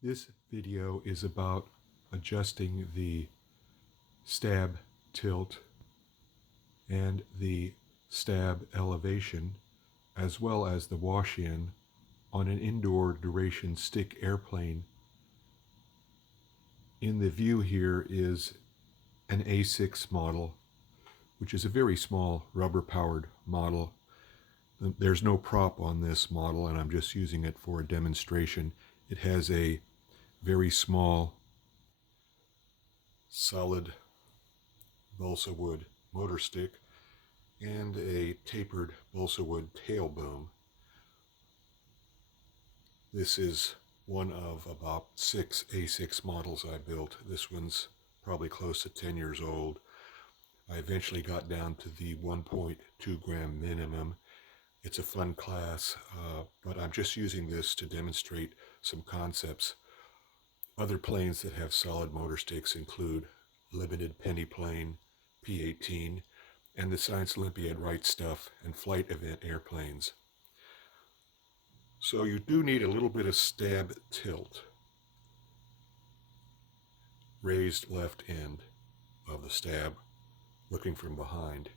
This video is about adjusting the stab tilt and the stab elevation, as well as the wash-in on an indoor duration stick airplane. In the view here is an A6 model, which is a very small rubber-powered model. There's no prop on this model, and I'm just using it for a demonstration. It has a very small solid balsa wood motor stick and a tapered balsa wood tail boom. This is one of about 6 A6 models I built. This one's probably close to 10 years old. I eventually got down to the 1.2 gram minimum. It's a fun class, but I'm just using this to demonstrate some concepts. Other planes that have solid motor sticks include limited penny plane, P-18, and the Science Olympiad Right Stuff and flight event airplanes. So you do need a little bit of stab tilt. Raised left end of the stab, looking from behind,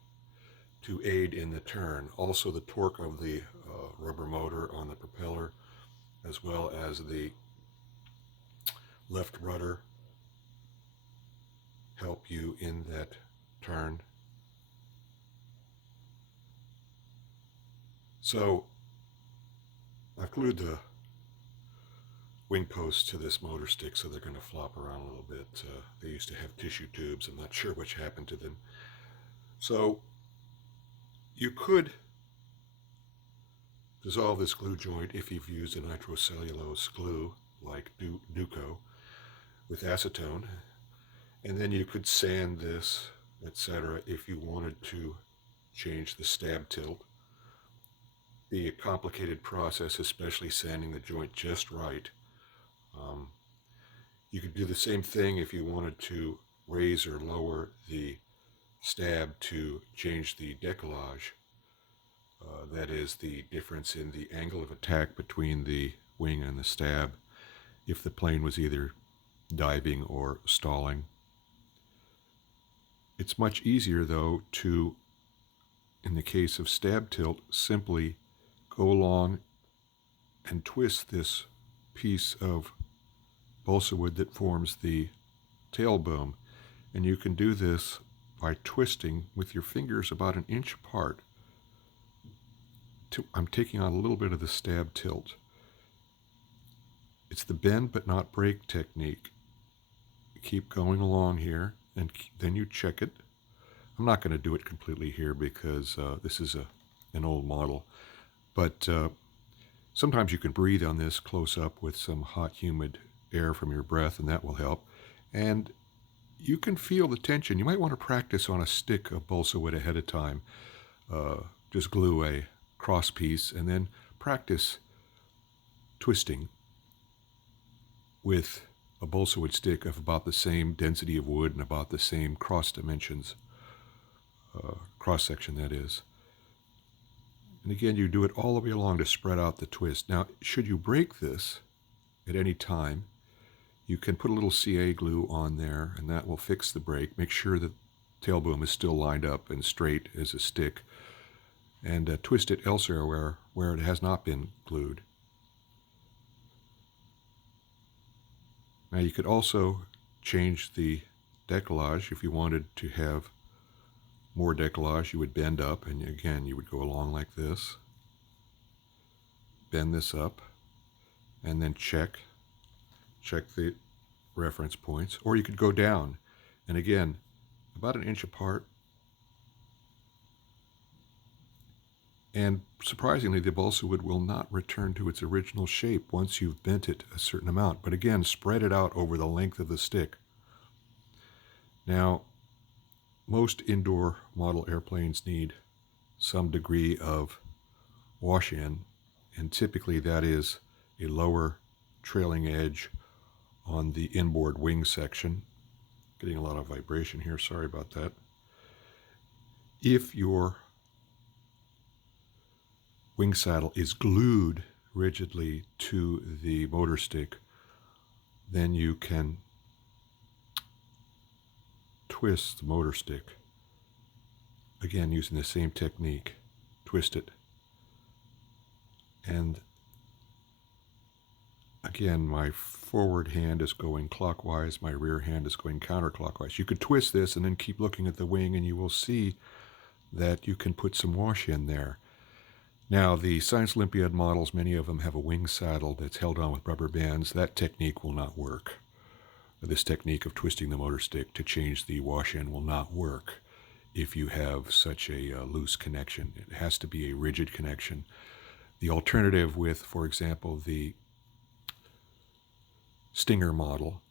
to aid in the turn. Also the torque of the rubber motor on the propeller, as well as the left rudder, help you in that turn. So I've glued the wing posts to this motor stick, so they're going to flop around a little bit. They used to have tissue tubes. I'm not sure which happened to them. So you could dissolve this glue joint if you've used a nitrocellulose glue like Duco with acetone, and then you could sand this, etc., if you wanted to change the stab tilt. Be a complicated process, especially sanding the joint just right. You could do the same thing if you wanted to raise or lower the stab to change the decalage. That is the difference in the angle of attack between the wing and the stab, if the plane was either diving or stalling. It's much easier, though, to, in the case of stab tilt, simply go along and twist this piece of balsa wood that forms the tail boom. And you can do this by twisting with your fingers about an inch apart. I'm taking on a little bit of the stab tilt. It's the bend but not break technique. You keep going along here, and then you check it. I'm not going to do it completely here because this is an old model. But sometimes you can breathe on this close up with some hot, humid air from your breath, and that will help. And you can feel the tension. You might want to practice on a stick of balsa wood ahead of time. Just glue a cross piece and then practice twisting with a balsa wood stick of about the same density of wood and about the same cross dimensions, cross section that is. And again, you do it all the way along to spread out the twist. Now, should you break this at any time, you can put a little CA glue on there, and that will fix the break. Make sure the tail boom is still lined up and straight as a stick, and twist it elsewhere where it has not been glued. Now, you could also change the decalage. If you wanted to have more decalage, you would bend up, and again, you would go along like this, bend this up, and then check the reference points. Or you could go down, and again, about an inch apart. And surprisingly, the balsa wood will not return to its original shape once you've bent it a certain amount. But again, spread it out over the length of the stick. Now, most indoor model airplanes need some degree of wash-in, and typically that is a lower trailing edge on the inboard wing section. Getting a lot of vibration here, sorry about that. If your wing saddle is glued rigidly to the motor stick then you can twist the motor stick. Again, using the same technique. Twist it. And again, my forward hand is going clockwise, my rear hand is going counterclockwise. You could twist this and then keep looking at the wing, and you will see that you can put some wash in there. Now, the Science Olympiad models, many of them have a wing saddle that's held on with rubber bands. That technique will not work. This technique of twisting the motor stick to change the wash-in will not work if you have such a loose connection. It has to be a rigid connection. The alternative with, for example, the Stinger model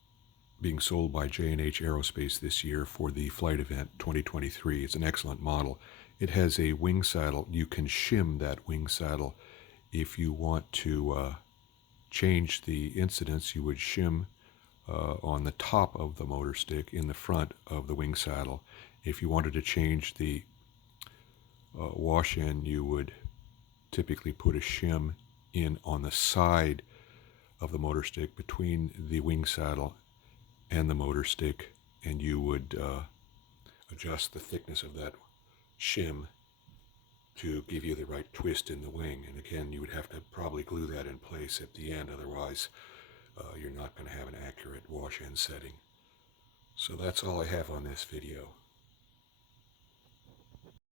being sold by J&H Aerospace this year for the flight event 2023. It's an excellent model. It has a wing saddle. You can shim that wing saddle. If you want to change the incidence, you would shim on the top of the motor stick in the front of the wing saddle. If you wanted to change the wash-in, you would typically put a shim in on the side of the motor stick between the wing saddle and the motor stick, and you would adjust the thickness of that shim to give you the right twist in the wing. And again, you would have to probably glue that in place at the end, otherwise you're not going to have an accurate wash-in setting. So that's all I have on this video.